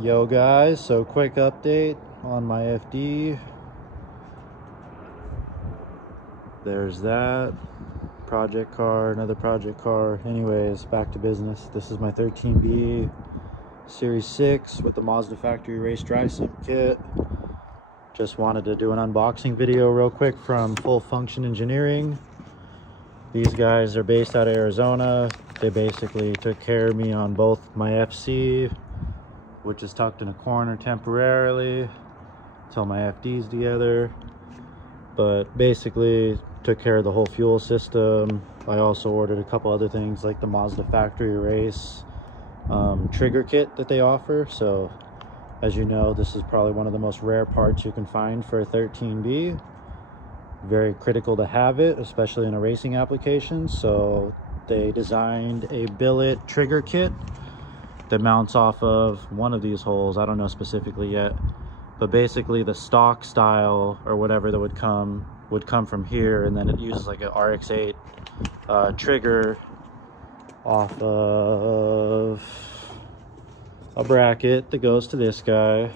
Yo guys, so quick update on my FD. There's that project car, another project car. Anyways, back to business. This is my 13B Series 6 with the Mazda factory race dry sump kit. Just wanted to do an unboxing video real quick from Full Function Engineering. These guys are based out of Arizona. They basically took care of me on both my FC, which is tucked in a corner temporarily until my FD's together, but basically took care of the whole fuel system. I also ordered a couple other things like the Mazda factory race trigger kit that they offer. So as you know, this is probably one of the most rare parts you can find for a 13B. Very critical to have it, especially in a racing application. So they designed a billet trigger kit that mounts off of one of these holes. I don't know specifically yet, but basically the stock style or whatever that would come from here, and then it uses like an RX7 trigger off of a bracket that goes to this guy.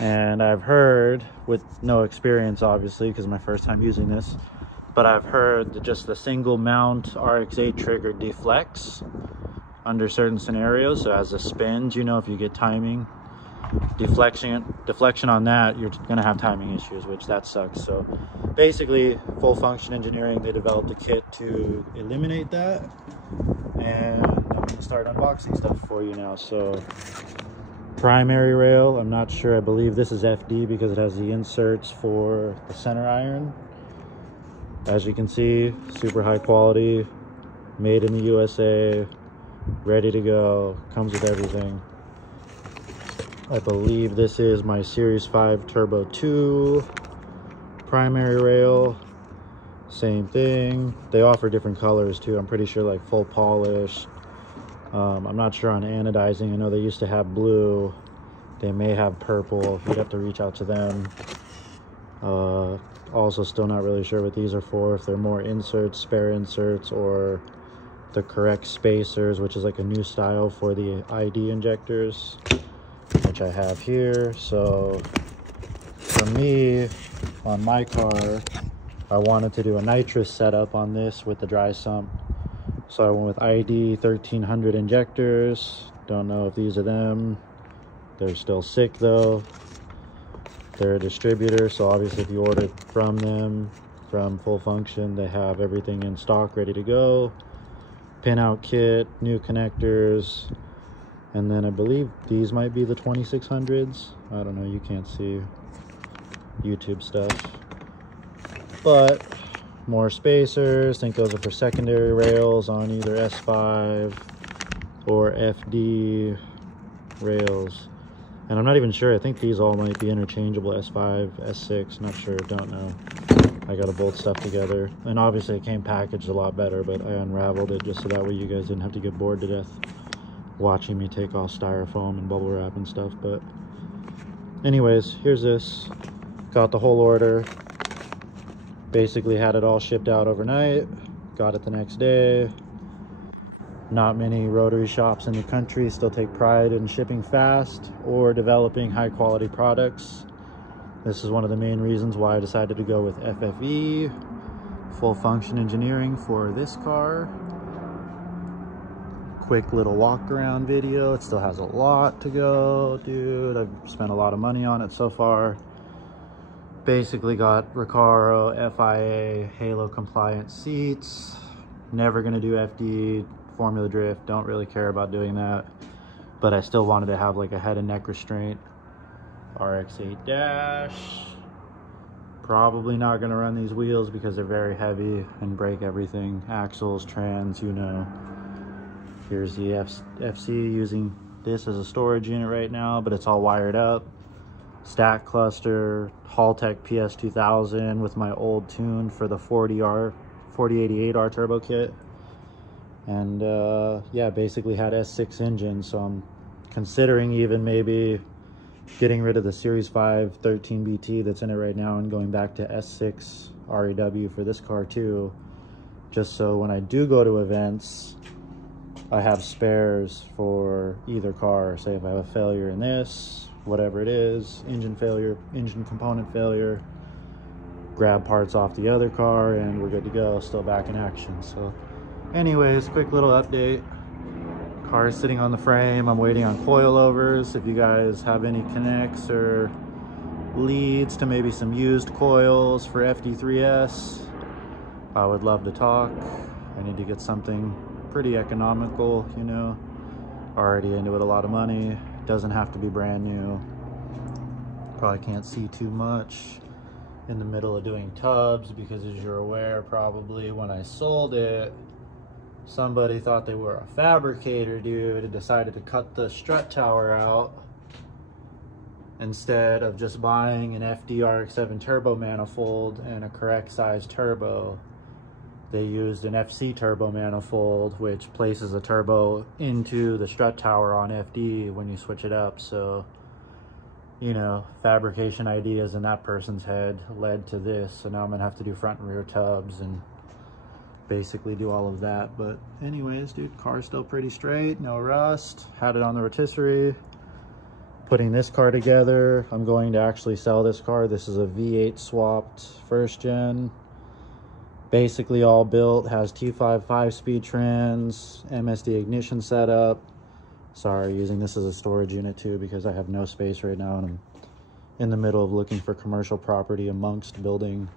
And I've heard, with no experience obviously because my first time using this, but I've heard that just the single mount RX7 trigger deflects under certain scenarios. So as it spins, you know, if you get timing deflection on that, you're gonna have timing issues, which that sucks. So basically Full Function Engineering, they developed a kit to eliminate that, and I'm gonna start unboxing stuff for you now. So primary rail, I'm not sure, I believe this is FD because it has the inserts for the center iron. As you can see, super high quality, made in the USA, ready to go, comes with everything. I believe this is my Series 5 Turbo 2 primary rail. Same thing. They offer different colors too. I'm pretty sure like full polish. I'm not sure on anodizing. I know they used to have blue. They may have purple. You'd have to reach out to them. Also still not really sure what these are for, if they're more inserts, spare inserts, or the correct spacers, which is like a new style for the ID injectors, which I have here. So for me, on my car, I wanted to do a nitrous setup on this with the dry sump. So I went with ID 1300 injectors. Don't know if these are them. They're still sick though. They're a distributor, so obviously if you ordered from them, from Full Function, they have everything in stock ready to go. Pinout kit, new connectors, and then I believe these might be the 2600s. I don't know, you can't see YouTube stuff. But more spacers. I think those are for secondary rails on either S5 or FD rails. And I'm not even sure, I think these all might be interchangeable, S5, S6, not sure, don't know. I gotta bolt stuff together. And obviously it came packaged a lot better, but I unraveled it just so that way you guys didn't have to get bored to death watching me take off styrofoam and bubble wrap and stuff. But anyways, here's this. Got the whole order. Basically had it all shipped out overnight. Got it the next day. Not many rotary shops in the country still take pride in shipping fast or developing high quality products. This is one of the main reasons why I decided to go with FFE, Full Function Engineering, for this car. Quick little walk around video. It still has a lot to go, dude. I've spent a lot of money on it so far. Basically got Recaro, FIA, Halo compliant seats. Never gonna do FD, Formula Drift, don't really care about doing that. But I still wanted to have like a head and neck restraint. RX7 dash. Probably not gonna run these wheels because they're very heavy and break everything. Axles, trans, you know. Here's the FC, using this as a storage unit right now, but it's all wired up. Stack cluster, Haltech PS2000 with my old tune for the 4088R turbo kit. And yeah, basically had S6 engine, so I'm considering even maybe getting rid of the Series 5 13BT that's in it right now and going back to S6 REW for this car too, just so when I do go to events, I have spares for either car. Say if I have a failure in this, whatever it is, engine failure, engine component failure, grab parts off the other car and we're good to go, still back in action. So anyways, quick little update. Car is sitting on the frame. I'm waiting on coilovers. If you guys have any connects or leads to maybe some used coils for FD3S, I would love to talk. I need to get something pretty economical, you know. Already into it a lot of money. Doesn't have to be brand new. Probably can't see too much in the middle of doing tubs because, as you're aware, probably when I sold it, somebody thought they were a fabricator dude and decided to cut the strut tower out. Instead of just buying an FD RX7 turbo manifold and a correct size turbo, they used an FC turbo manifold, which places a turbo into the strut tower on FD when you switch it up. So, you know, fabrication ideas in that person's head led to this. So now I'm gonna have to do front and rear tubs and basically do all of that. But anyways, dude, car's still pretty straight, no rust. Had it on the rotisserie. Putting this car together, I'm going to actually sell this car. This is a V8 swapped first gen. Basically all built, has T5 5-speed trans, MSD ignition setup. Sorry, using this as a storage unit too because I have no space right now and I'm in the middle of looking for commercial property amongst building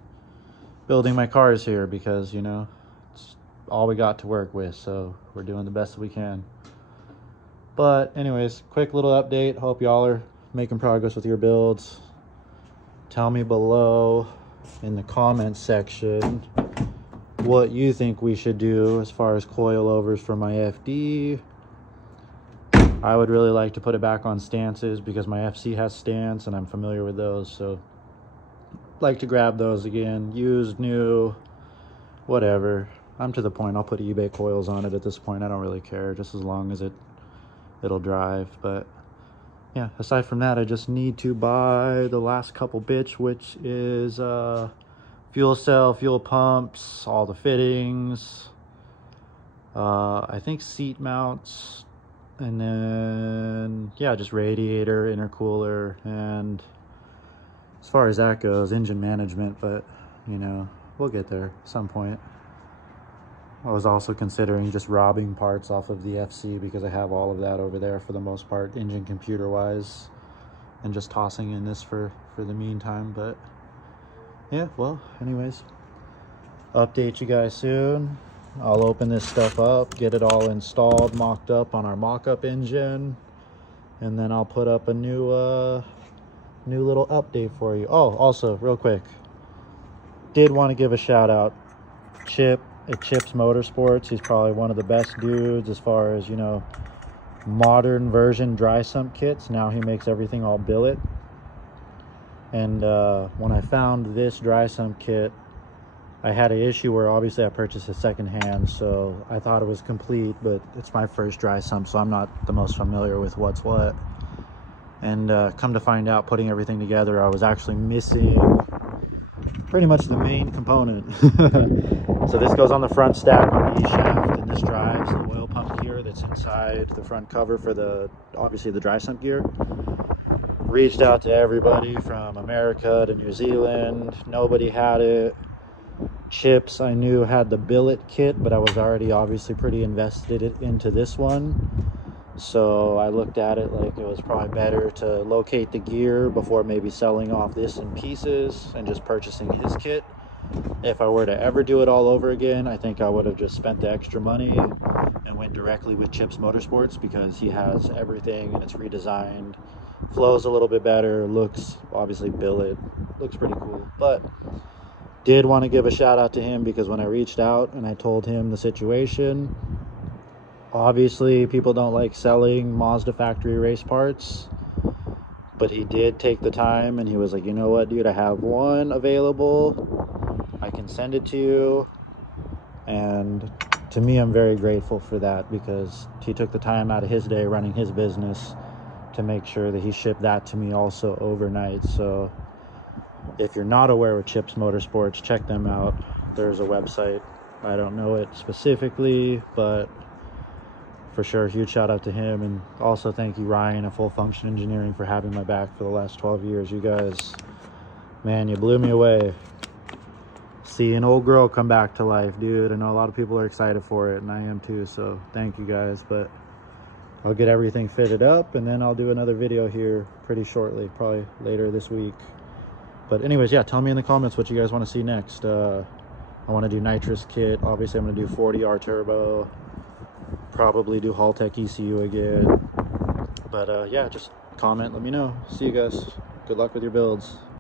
my cars here because, you know, it's all we got to work with, so we're doing the best we can. But anyways, quick little update. Hope y'all are making progress with your builds. Tell me below in the comments section what you think we should do as far as coilovers for my FD. I would really like to put it back on stances because my FC has stance and I'm familiar with those. So like to grab those again, used, new, whatever. I'm to the point, I'll put eBay coils on it at this point. I don't really care, just as long as it'll drive. But yeah, aside from that, I just need to buy the last couple bits, which is fuel cell, fuel pumps, all the fittings, I think seat mounts, and then yeah, just radiator, intercooler, and as far as that goes, engine management. But you know, we'll get there at some point. I was also considering just robbing parts off of the FC because I have all of that over there for the most part, engine computer wise, and just tossing in this for the meantime. But yeah, well, anyways, update you guys soon. I'll open this stuff up, get it all installed, mocked up on our mock-up engine, and then I'll put up a new little update for you. Oh, also real quick, did want to give a shout out Chip at Chip's Motorsports. He's probably one of the best dudes as far as, you know, modern version dry sump kits. Now he makes everything all billet. And when I found this dry sump kit, I had an issue where obviously I purchased it secondhand, so I thought it was complete, but it's my first dry sump, so I'm not the most familiar with what's what. And come to find out, putting everything together, I was actually missing pretty much the main component. So this goes on the front stack on the E-shaft, and this drives the oil pump gear that's inside the front cover for the, obviously, the dry sump gear. Reached out to everybody from America to New Zealand. Nobody had it. Chips, I knew, had the billet kit, but I was already obviously pretty invested into this one. So I looked at it like it was probably better to locate the gear before maybe selling off this in pieces and just purchasing his kit. If I were to ever do it all over again, I think I would have just spent the extra money and went directly with Chip's Motorsports because he has everything and it's redesigned, flows a little bit better, looks obviously billet, looks pretty cool. But did want to give a shout out to him because when I reached out and I told him the situation, obviously people don't like selling Mazda factory race parts, but he did take the time and he was like, you know what, dude, I have one available, I can send it to you. And to me, I'm very grateful for that because he took the time out of his day running his business to make sure that he shipped that to me also overnight. So if you're not aware of Chip's Motorsports, check them out. There's a website, I don't know it specifically, but for sure, huge shout out to him. And also thank you, Ryan, at Full Function Engineering, for having my back for the last 12 years. You guys, man, you blew me away. See an old girl come back to life, dude. I know a lot of people are excited for it, and I am too, so thank you guys. But I'll get everything fitted up, and then I'll do another video here pretty shortly, probably later this week. But anyways, yeah, tell me in the comments what you guys want to see next. I want to do nitrous kit. Obviously, I'm going to do 40R turbo. Probably do Haltech ECU again. But yeah, just comment, let me know. See you guys. Good luck with your builds.